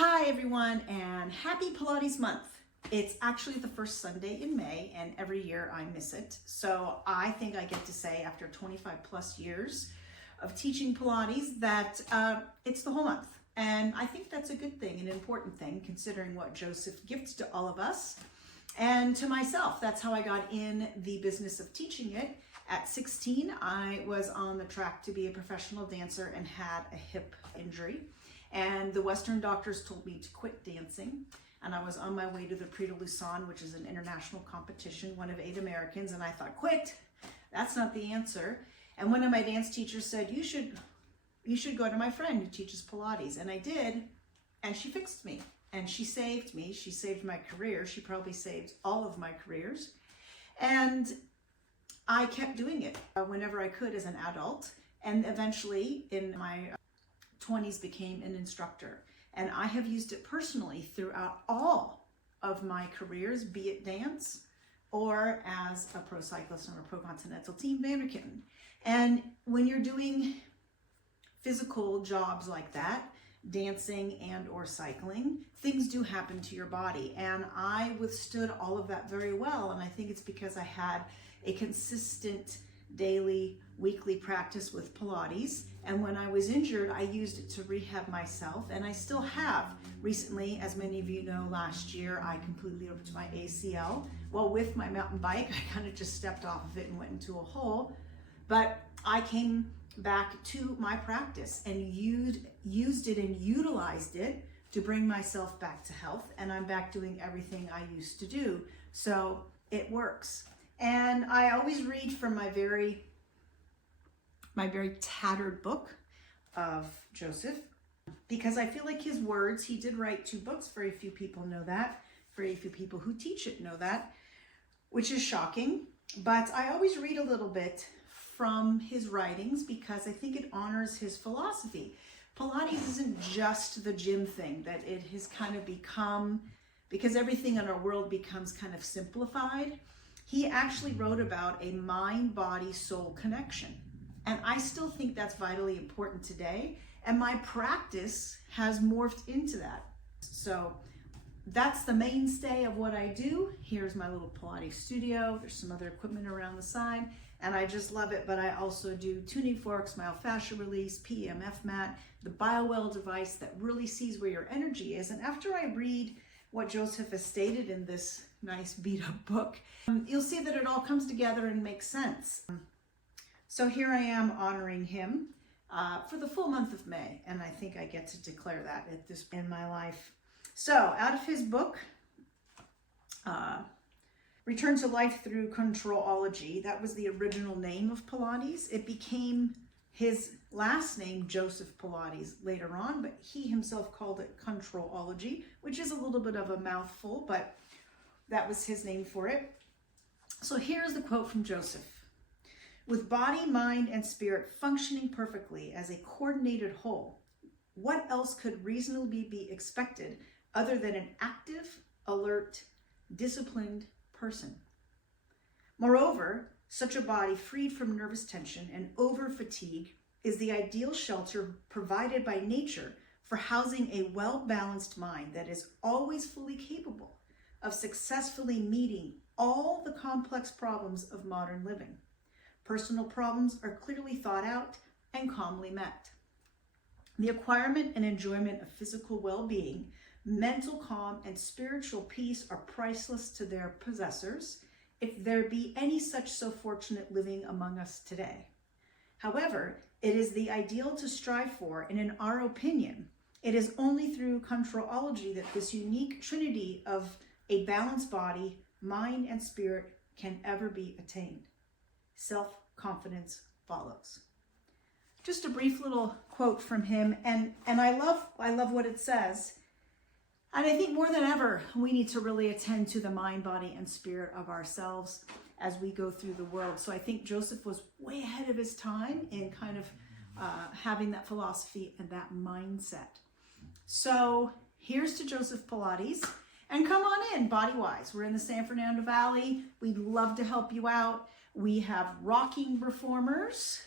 Hi everyone, and happy Pilates month. It's actually the first Sunday in May, and every year I miss it. So I think I get to say after 25 plus years of teaching Pilates that it's the whole month. And I think that's a good thing, an important thing, considering what Joseph gifts to all of us and to myself. That's how I got in the business of teaching it. At 16, I was on the track to be a professional dancer and had a hip injury. And the Western doctors told me to quit dancing. And I was on my way to the Prix de Lausanne, which is an international competition, one of 8 Americans. And I thought, quit, that's not the answer. And one of my dance teachers said, you should go to my friend who teaches Pilates. And I did, and she fixed me. And she saved me. She saved my career. She probably saved all of my careers. And I kept doing it whenever I could as an adult. And eventually, in my 20s, became an instructor. And I have used it personally throughout all of my careers, be it dance or as a pro cyclist on a pro continental team, Vanderkitten. And when you're doing physical jobs like that, dancing and or cycling, things do happen to your body. And I withstood all of that very well. And I think it's because I had a consistent daily, weekly practice with Pilates. And when I was injured, I used it to rehab myself. And I still have. Recently, as many of you know, last year, I completely ripped my ACL. Well, with my mountain bike, I kind of just stepped off of it and went into a hole. But I came back to my practice and used it and utilized it to bring myself back to health. And I'm back doing everything I used to do. So it works. And I always read from my very tattered book of Joseph, because I feel like his words, he did write 2 books. Very few people know that. Very few people who teach it know that, which is shocking. But I always read a little bit from his writings because I think it honors his philosophy. Pilates isn't just the gym thing that it has kind of become, because everything in our world becomes kind of simplified. He actually wrote about a mind-body-soul connection. And I still think that's vitally important today. And my practice has morphed into that. So that's the mainstay of what I do. Here's my little Pilates studio. There's some other equipment around the side. And I just love it. But I also do tuning forks, myofascial release, PEMF mat, the BioWell device that really sees where your energy is. And after I read what Joseph has stated in this nice beat up book, you'll see that it all comes together and makes sense. So here I am honoring him for the full month of May, and I think I get to declare that at this in my life. So out of his book, Return to Life Through Controlology, that was the original name of Pilates. It became his last name, Joseph Pilates, later on, but he himself called it Controlology, which is a little bit of a mouthful, but that was his name for it. So here's the quote from Joseph. With body, mind, and spirit functioning perfectly as a coordinated whole, what else could reasonably be expected other than an active, alert, disciplined person? Moreover, such a body freed from nervous tension and over fatigue is the ideal shelter provided by nature for housing a well-balanced mind that is always fully capable of successfully meeting all the complex problems of modern living. Personal problems are clearly thought out and calmly met. The acquirement and enjoyment of physical well-being, mental calm, and spiritual peace are priceless to their possessors, if there be any such so fortunate living among us today. However, it is the ideal to strive for, and in our opinion, it is only through controlology that this unique trinity of a balanced body, mind, and spirit can ever be attained. Self-confidence follows. Just a brief little quote from him, and I love what it says. And I think more than ever, we need to really attend to the mind, body, and spirit of ourselves as we go through the world. So I think Joseph was way ahead of his time in kind of having that philosophy and that mindset. So here's to Joseph Pilates. And come on in, Bodywise. We're in the San Fernando Valley. We'd love to help you out. We have rocking reformers,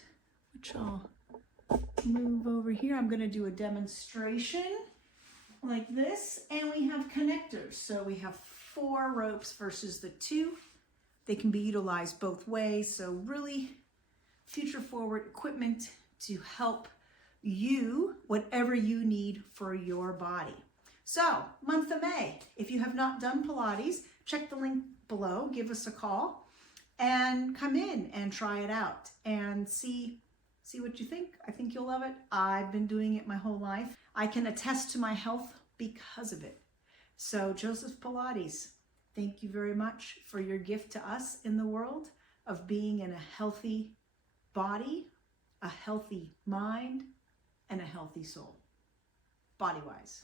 which I'll move over here. I'm going to do a demonstration. like this, and we have connectors. So we have 4 ropes versus the 2. They can be utilized both ways. So really future forward equipment to help you, whatever you need for your body. So month of May, if you have not done Pilates, check the link below, give us a call, and come in and try it out and see what you think. I think you'll love it. I've been doing it my whole life. I can attest to my health because of it. So Joseph Pilates, thank you very much for your gift to us in the world of being in a healthy body, a healthy mind, and a healthy soul. Bodywise.